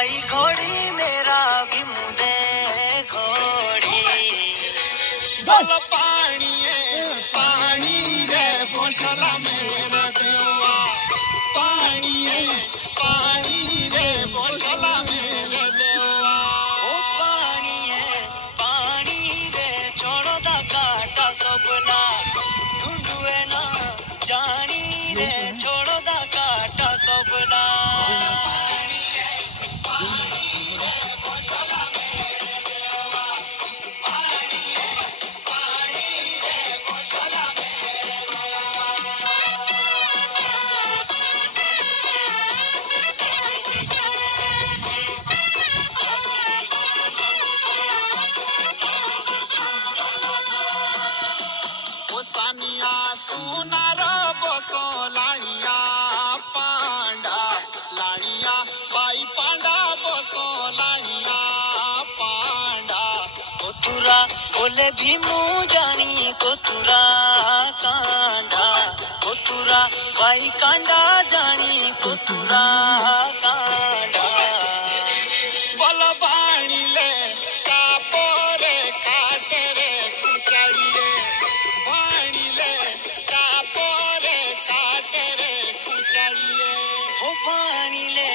भाई घोड़ी मेरा भी मुदे घोड़ी बल पानी रे बोसला मेरा देवा पानी रे बोसला मेरा देवा ओ पानी रे छोड़ो दा काटा सबला ढूंढुए ना जानी रे छोड़ो दा काटा सबला सानिया सोनार बसलाणिया पांडा लाणिया बाई पांडा बसलाणिया पांडा कोतुरा बोले भीमू जानी कोतुरा कांडा कोतुरा भाई कांडा जानी कोतुरा कांडा बल बाणीले कापोरे काटेरे कुचाड़िए बाणीले कापोरे काटेरे कुचाड़िए हो भाणीले